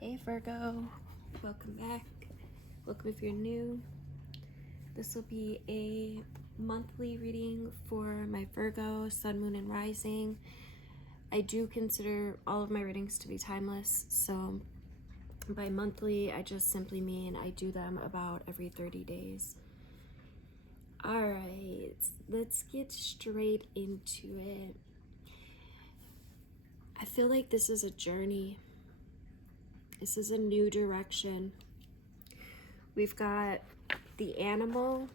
Hey Virgo, welcome back. Welcome if you're new. This will be a monthly reading for my Virgo, Sun, Moon, and Rising. I do consider all of my readings to be timeless, so by monthly, I just simply mean I do them about every 30 days. Alright, let's get straight into it. I feel like this is a journey. This is a new direction. We've got the animal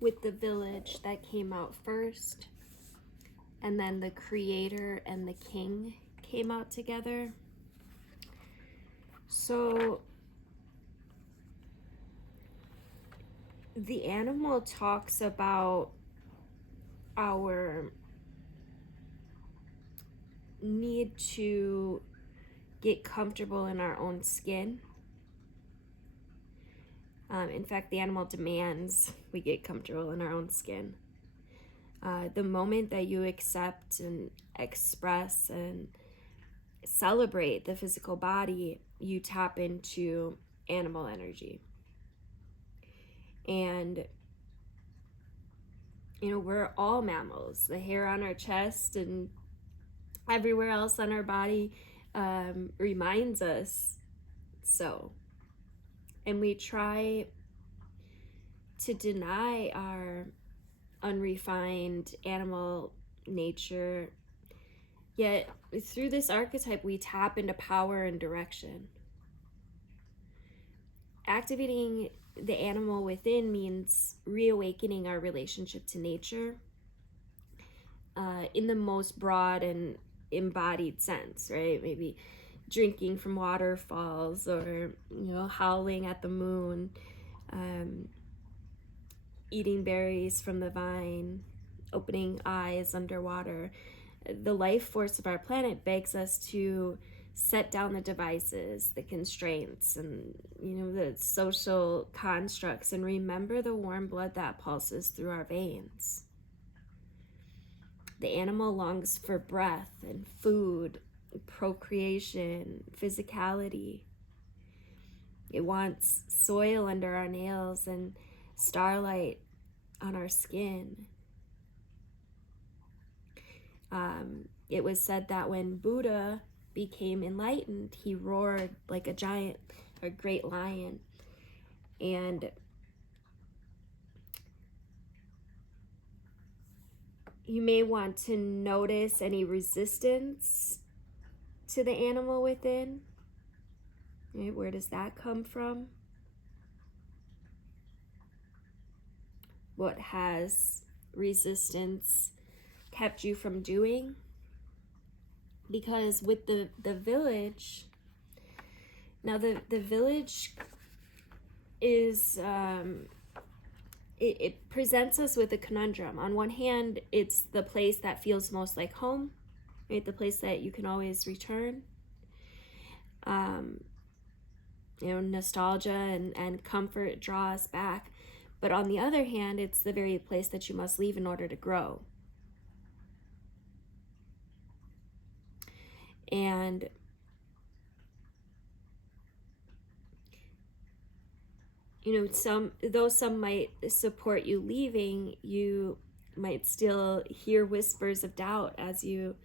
with the village that came out first, and then the creator and the king came out together. So the animal talks about our need to get comfortable in our own skin. In fact, the animal demands we get comfortable in our own skin. The moment that you accept and express and celebrate the physical body, you tap into animal energy. And, you know, we're all mammals. The hair on our chest and everywhere else on our body reminds us so. And we try to deny our unrefined animal nature, yet through this archetype we tap into power and direction. Activating the animal within means reawakening our relationship to nature in the most broad and embodied sense, right? Maybe drinking from waterfalls, or howling at the moon, eating berries from the vine, opening eyes underwater. The life force of our planet begs us to set down the devices, the constraints, and the social constructs, and remember the warm blood that pulses through our veins. The animal longs for breath and food, procreation, physicality. It wants soil under our nails and starlight on our skin. It was said that when Buddha became enlightened, he roared like a giant, a great lion. And you may want to notice any resistance to the animal within. Right? Where does that come from? What has resistance kept you from doing? Because with the village, now the village is, it presents us with a conundrum. On one hand, it's the place that feels most like home, right? The place that you can always return. Nostalgia and comfort draw us back. But on the other hand, it's the very place that you must leave in order to grow. And though some might support you leaving, you might still hear whispers of doubt as you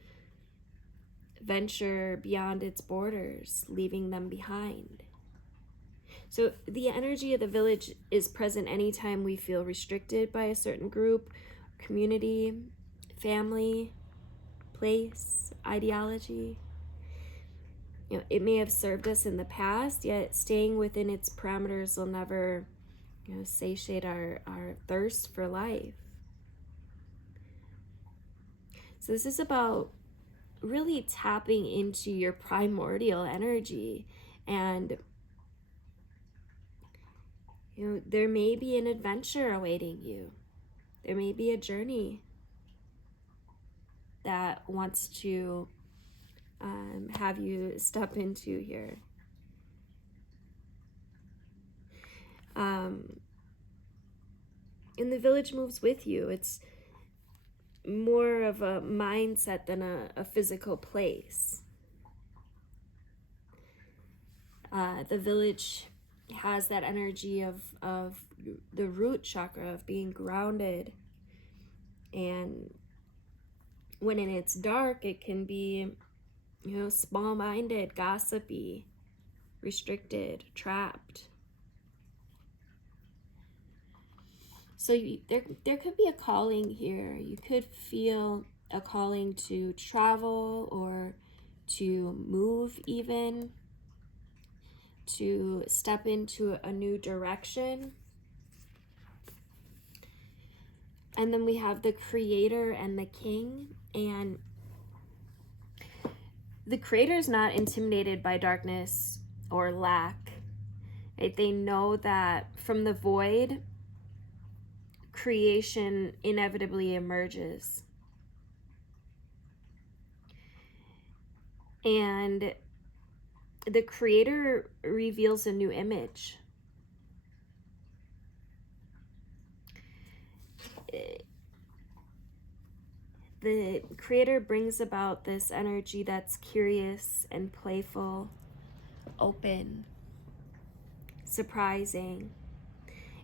venture beyond its borders, leaving them behind. So the energy of the village is present anytime we feel restricted by a certain group, community, family, place, ideology. It may have served us in the past, yet staying within its parameters will never, satiate our thirst for life. So this is about really tapping into your primordial energy, and there may be an adventure awaiting you. There may be a journey that wants to have you step into here. And the village moves with you. It's more of a mindset than a physical place. The village has that energy of the root chakra, of being grounded. And when in its dark, it can be, small-minded, gossipy, restricted, trapped. So there could be a calling here. You could feel a calling to travel or to move, even to step into a new direction. And then we have the creator and the king. And the creator is not intimidated by darkness or lack. Right? They know that from the void, creation inevitably emerges. And the creator reveals a new image. The creator brings about this energy that's curious and playful, open, surprising.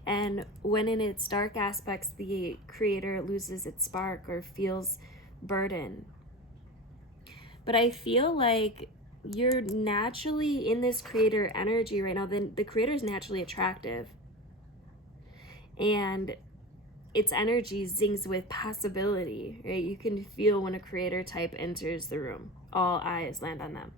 And when in its dark aspects, the creator loses its spark or feels burden. But I feel like you're naturally in this creator energy right now. Then the creator is naturally attractive. And its energy zings with possibility, right? You can feel when a creator type enters the room. All eyes land on them.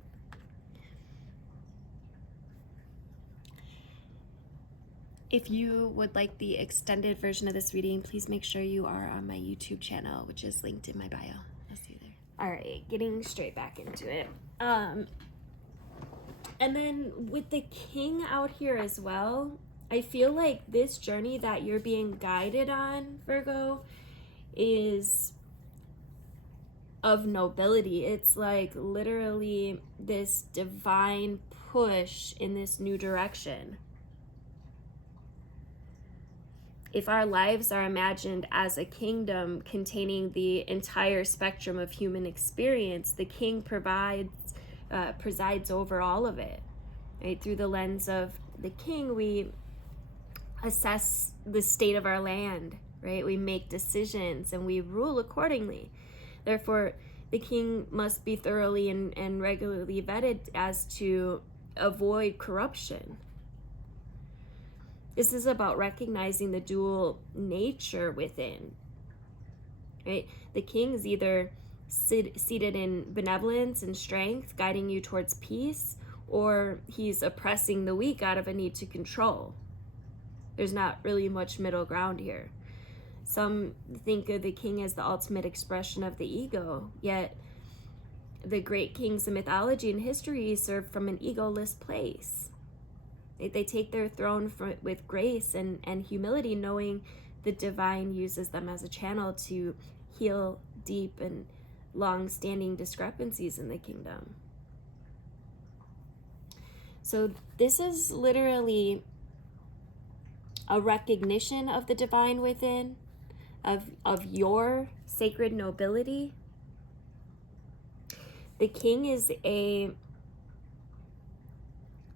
If you would like the extended version of this reading, please make sure you are on my YouTube channel, which is linked in my bio. I'll see you there. All right, getting straight back into it. And then with the king out here as well, I feel like this journey that you're being guided on, Virgo, is of nobility. It's like literally this divine push in this new direction. If our lives are imagined as a kingdom containing the entire spectrum of human experience, the king presides over all of it. Right? Through the lens of the king, we assess the state of our land, right? We make decisions and we rule accordingly. Therefore, the king must be thoroughly and regularly vetted as to avoid corruption. This is about recognizing the dual nature within, right? The king is either seated in benevolence and strength, guiding you towards peace, or he's oppressing the weak out of a need to control. There's not really much middle ground here. Some think of the king as the ultimate expression of the ego, yet the great kings of mythology and history serve from an egoless place. They take their throne with grace and humility, knowing the divine uses them as a channel to heal deep and long-standing discrepancies in the kingdom. So this is literally a recognition of the divine within, of your sacred nobility. The king is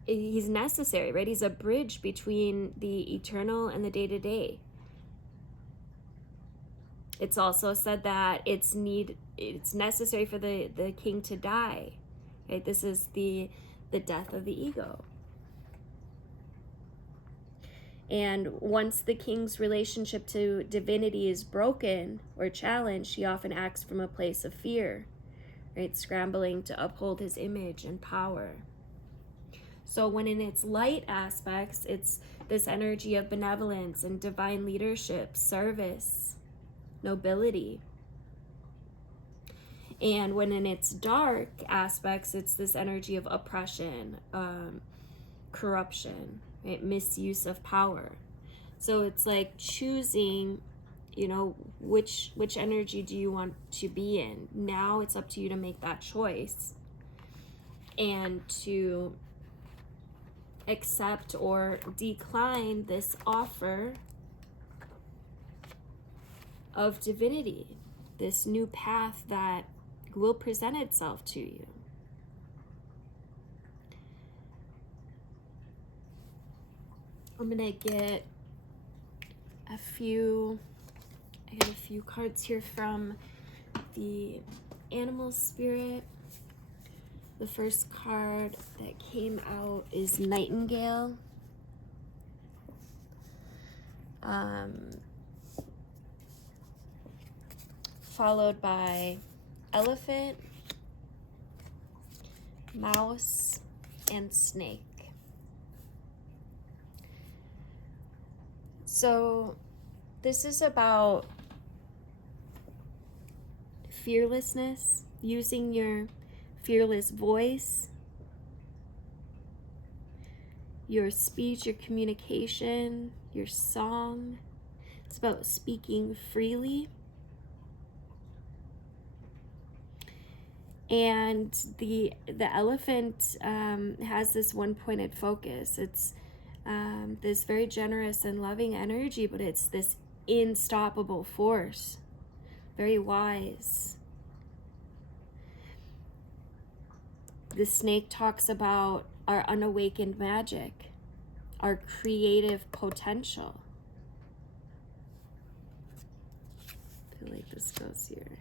he's necessary, right? He's a bridge between the eternal and the day-to-day. It's also said that it's necessary for the king to die, right? This is the death of the ego. And once the king's relationship to divinity is broken or challenged, he often acts from a place of fear, right? Scrambling to uphold his image and power. So when in its light aspects, it's this energy of benevolence and divine leadership, service, nobility. And when in its dark aspects, it's this energy of oppression, corruption, right? Misuse of power. So it's like choosing, which energy do you want to be in? Now it's up to you to make that choice and to accept or decline this offer of divinity, this new path that will present itself to you. I'm gonna get I got a few cards here from the animal spirit. The first card that came out is Nightingale. Followed by Elephant, Mouse, and Snake. So this is about fearlessness, using your fearless voice, your speech, your communication, your song. It's about speaking freely. And the elephant has this one-pointed focus. It's this very generous and loving energy, but it's this unstoppable force, very wise. The snake talks about our unawakened magic, our creative potential. I feel like this goes here.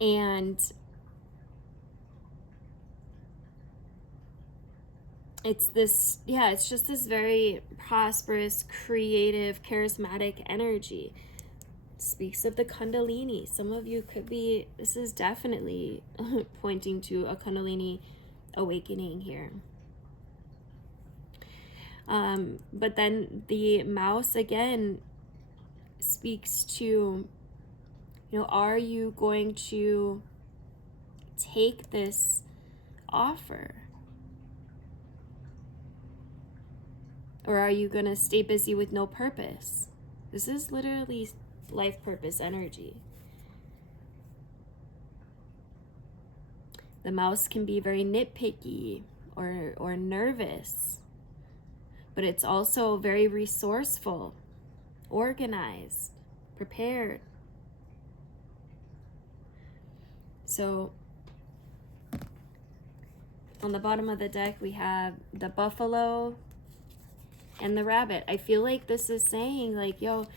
And it's this, yeah, it's just this very prosperous, creative, charismatic energy. It speaks of the Kundalini. Some of you could be, this is definitely pointing to a Kundalini awakening here. But then the mouse again speaks to, you know, are you going to take this offer? Or are you going to stay busy with no purpose? This is literally life purpose energy. The mouse can be very nitpicky or nervous, but it's also very resourceful, organized, prepared. So on the bottom of the deck, we have the buffalo and the rabbit. I feel like this is saying, like, yo,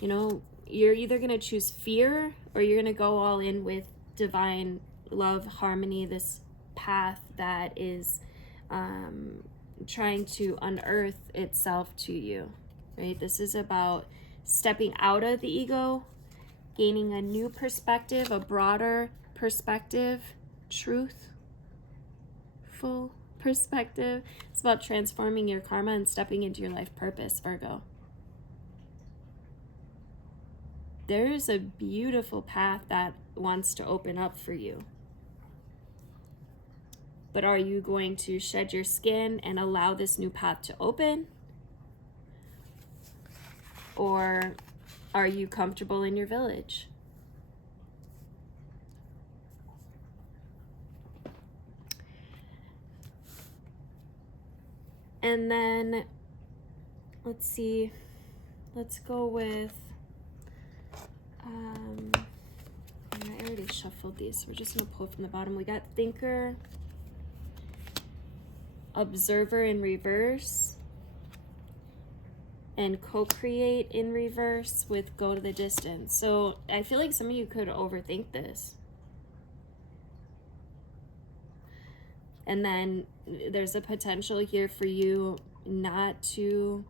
you know, you're either going to choose fear or you're going to go all in with divine love, harmony, this path that is trying to unearth itself to you, right? This is about stepping out of the ego, gaining a new perspective, a broader perspective, truthful perspective. It's about transforming your karma and stepping into your life purpose, Virgo. There is a beautiful path that wants to open up for you. But are you going to shed your skin and allow this new path to open? Or are you comfortable in your village? And then, let's see, let's go with, I already shuffled these, so we're just gonna pull from the bottom. We got Thinker, Observer in reverse, and Co-create in reverse with Go to the Distance. So I feel like some of you could overthink this. And then there's a potential here for you not to,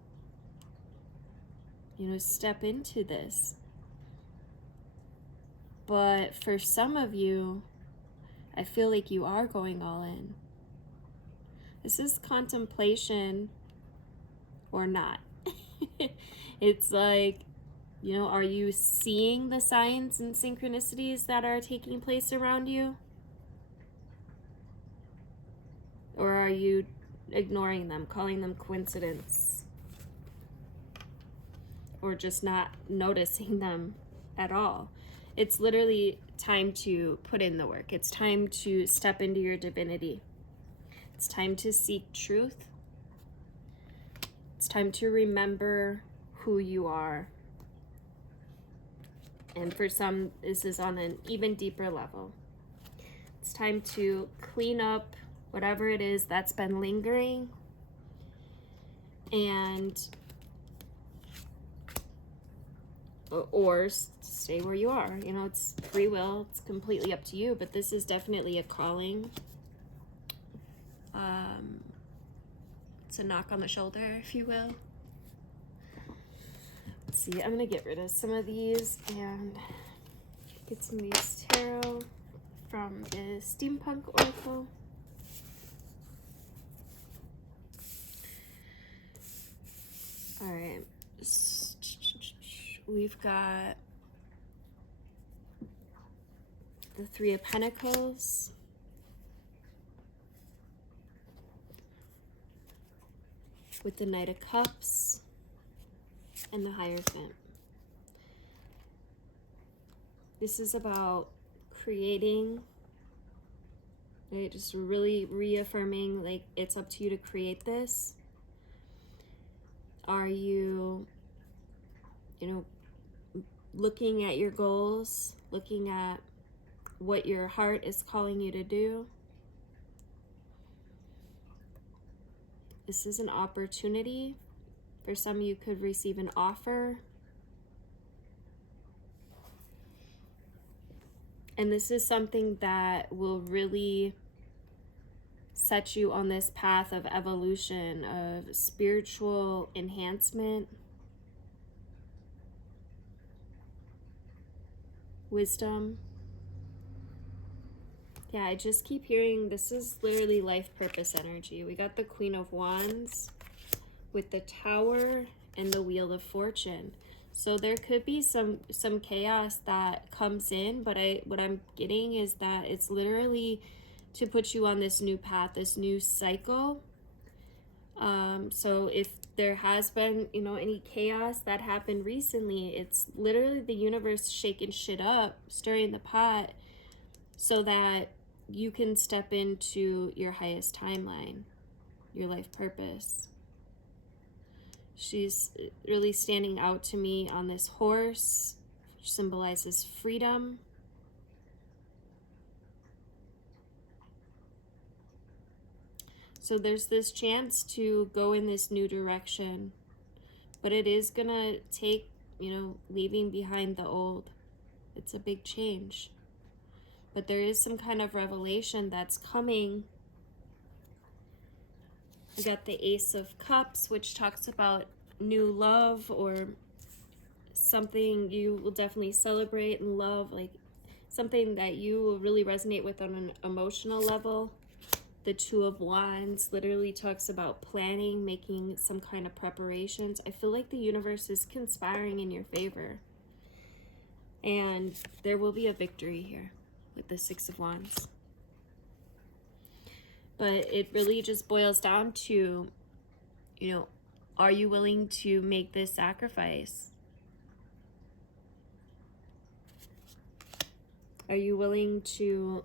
you know, step into this. But for some of you, I feel like you are going all in. This is contemplation or not. It's like, you know, are you seeing the signs and synchronicities that are taking place around you? Or are you ignoring them, calling them coincidence? Or just not noticing them at all? It's literally time to put in the work. It's time to step into your divinity. It's time to seek truth. It's time to remember who you are. And for some, this is on an even deeper level. It's time to clean up whatever it is that's been lingering, and or stay where you are. You know, it's free will, it's completely up to you, but this is definitely a calling. It's a knock on the shoulder, if you will. Let's see, I'm gonna get rid of some of these and get some Muse Tarot from the Steampunk Oracle. All right, we've got the Three of Pentacles, with the Knight of Cups and the Hierophant. This is about creating, right? Just really reaffirming, like, it's up to you to create this. Are you, you know, looking at your goals, looking at what your heart is calling you to do? This is an opportunity. For some, you could receive an offer. And this is something that will really set you on this path of evolution, of spiritual enhancement, wisdom. Yeah, I just keep hearing this is literally life purpose energy. We got the Queen of Wands with the Tower and the Wheel of Fortune. So there could be some chaos that comes in, but what I'm getting is that it's literally to put you on this new path, this new cycle. So if there has been, you know, any chaos that happened recently, it's literally the universe shaking shit up, stirring the pot, so that you can step into your highest timeline, your life purpose. She's really standing out to me on this horse, which symbolizes freedom. So there's this chance to go in this new direction, but it is gonna take, you know, leaving behind the old. It's a big change. But there is some kind of revelation that's coming. We got the Ace of Cups, which talks about new love, or something you will definitely celebrate and love, like something that you will really resonate with on an emotional level. The Two of Wands literally talks about planning, making some kind of preparations. I feel like the universe is conspiring in your favor. And there will be a victory here with the Six of Wands. But it really just boils down to, you know, are you willing to make this sacrifice? Are you willing to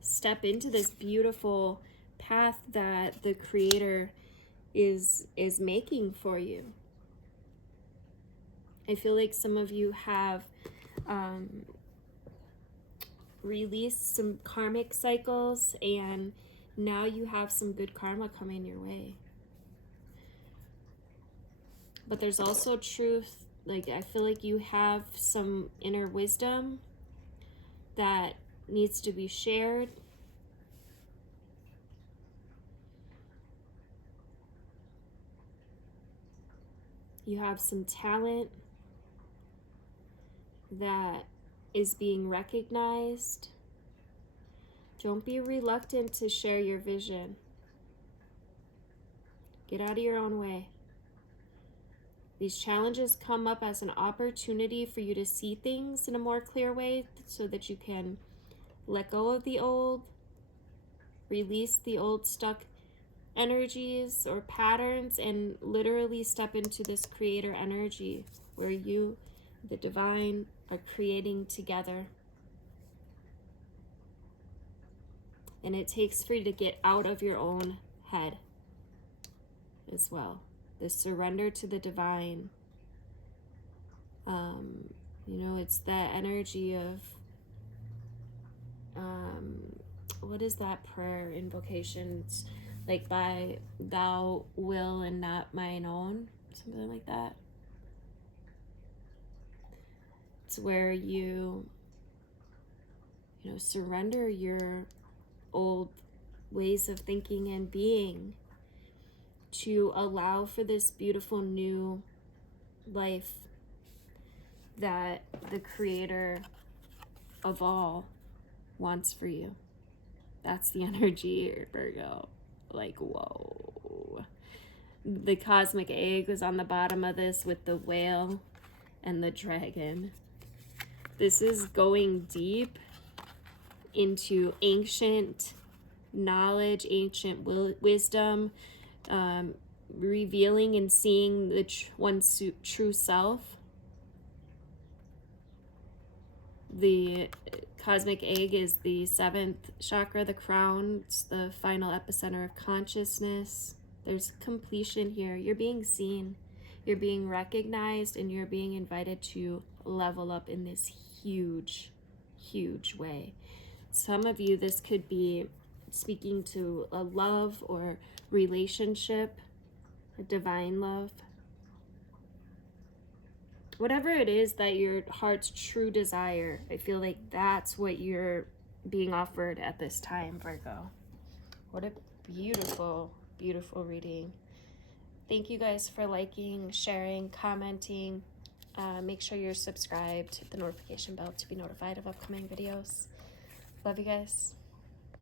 step into this beautiful path that the Creator is making for you? I feel like some of you have released some karmic cycles, and now you have some good karma coming your way. But there's also truth. Like, I feel like you have some inner wisdom that needs to be shared. You have some talent that is being recognized. Don't be reluctant to share your vision. Get out of your own way. These challenges come up as an opportunity for you to see things in a more clear way, so that you can let go of the old, release the old stuck energies or patterns, and literally step into this creator energy where you, the divine, are creating together. And it takes for you to get out of your own head as well. This surrender to the divine. You know, it's that energy of what is that prayer invocation? It's like, by thou will and not mine own, something like that. It's where you know, surrender your old ways of thinking and being to allow for this beautiful new life that the creator of all wants for you. That's the energy here, Virgo. Like, whoa. The cosmic egg was on the bottom of this with the whale and the dragon. This is going deep into ancient knowledge, ancient wisdom, revealing and seeing the one's true self. The cosmic egg is the 7th chakra, the crown. It's the final epicenter of consciousness. There's completion here. You're being seen, you're being recognized, and you're being invited to level up in this huge, huge way. Some of you, this could be speaking to a love or relationship, a divine love. Whatever it is that your heart's true desire, I feel like that's what you're being offered at this time, Virgo. What a beautiful, beautiful reading. Thank you guys for liking, sharing, commenting. Make sure you're subscribed, hit the notification bell to be notified of upcoming videos. Love you guys.